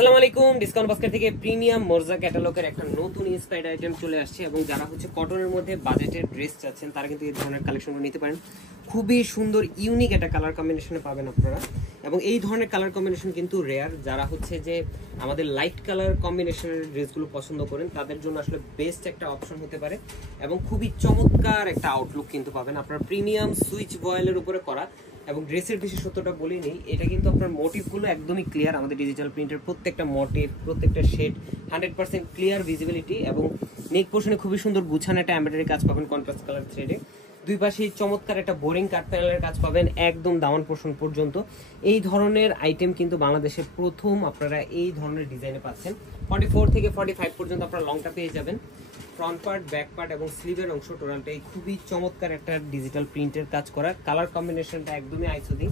আসসালামু আলাইকুম। Discount basket থেকে প্রিমিয়াম মোরজা ক্যাটালগের একটা নতুন ইন্সপায়ার্ড আইটেম চলে আসছে এবং যারা হচ্ছে কটনের মধ্যে বাজেটের ড্রেস চাচ্ছেন তারা কিন্তু এই ধরনের কালেকশনগুলো নিতে পারেন। খুবই সুন্দর ইউনিক একটা কালার কম্বিনেশনে পাবেন আপনারা, এবং এই ধরনের কালার কম্বিনেশন কিন্তু রেয়ার। যারা হচ্ছে যে আমাদের লাইট কালার কম্বিনেশনের ড্রেসগুলো পছন্দ করেন তাদের জন্য আসলে বেস্ট একটা অপশন হতে পারে এবং খুবই চমৎকার একটা আউটলুক কিন্তু পাবেন। আপনার প্রিমিয়াম সুইচ ভয়েলের উপরে করা এবং ড্রেসের বিশেষত্বটা বলে নেই, এটা কিন্তু আপনার মোটিভগুলো একদমই ক্লিয়ার। আমাদের ডিজিটাল প্রিন্টের প্রত্যেকটা মোটিভ, প্রত্যেকটা শেড 100% ক্লিয়ার ভিজিবিলিটি এবং নেক পোর্শনে খুবই সুন্দর গুছানো একটা এমব্রয়ডারি কাজ পাবেন কন্ট্রাস্ট কালার থ্রেডে। দুই পাশে চমৎকার একটা বোরিং কাট প্যানেলের কাজ পাবেন একদম দামান পোর্শন পর্যন্ত। এই ধরনের আইটেম কিন্তু বাংলাদেশে প্রথম আপনারা এই ধরনের ডিজাইনে পাচ্ছেন। 44 থেকে 45 পর্যন্ত আপনারা লংটা পেয়ে যাবেন। ফ্রন্ট পার্ট, ব্যাক পার্ট এবং স্লিভের অংশ টোটালটাই খুবই চমৎকার একটা ডিজিটাল প্রিন্টের কাজ করা। কালার কম্বিনেশনটা একদমই আইসোদিং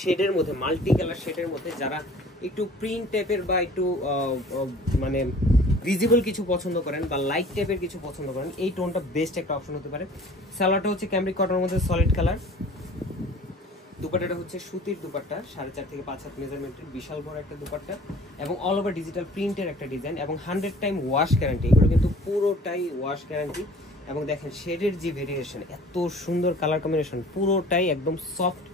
শেডের মধ্যে, মাল্টি কালার শেডের মধ্যে। যারা একটু প্রিন্ট টাইপের বা একটু মানে ভিজিবল কিছু পছন্দ করেন বা লাইট টাইপের কিছু পছন্দ করেন, এই টোনটা বেস্ট একটা অপশন হতে পারে। সালোয়ারটা হচ্ছে ক্যামব্রিক কটনের মধ্যে সলিড কালার। দুপাট্টাটা হচ্ছে সুতির দুপাট্টা, 4.5 থেকে 5 হাত মেজারমেন্টের বিশাল বড় একটা দুপাট্টা এবং অল ওভার ডিজিটাল প্রিন্টের একটা ডিজাইন এবং 100 টাইম ওয়াশ গ্যারান্টি। এগুলো কিন্তু পুরোটাই ওয়াশ গ্যারান্টি। এবং দেখেন শেডের যে ভেরিয়েশন, এত সুন্দর কালার কম্বিনেশন, পুরোটাই একদম সফট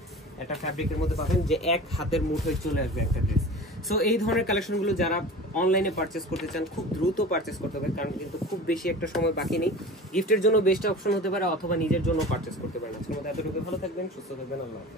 একটা ফ্যাব্রিকের মধ্যে পাবেন যে এক হাতের মুঠোয় চলে আসবে একটা ড্রেস। সো এই ধরনের কালেকশনগুলো যারা অনলাইনে পারচেস করতে চান খুব দ্রুত পারচেস করতে হবে, কারণ কিন্তু খুব বেশি একটা সময় বাকি নেই। গিফটের জন্য বেস্ট অপশন হতে পারে অথবা নিজের জন্য পারচেস করতে পারেন। আজকের মতো এতটুকু, ভালো থাকবেন, সুস্থ থাকবেন, আল্লাহ হাফেজ।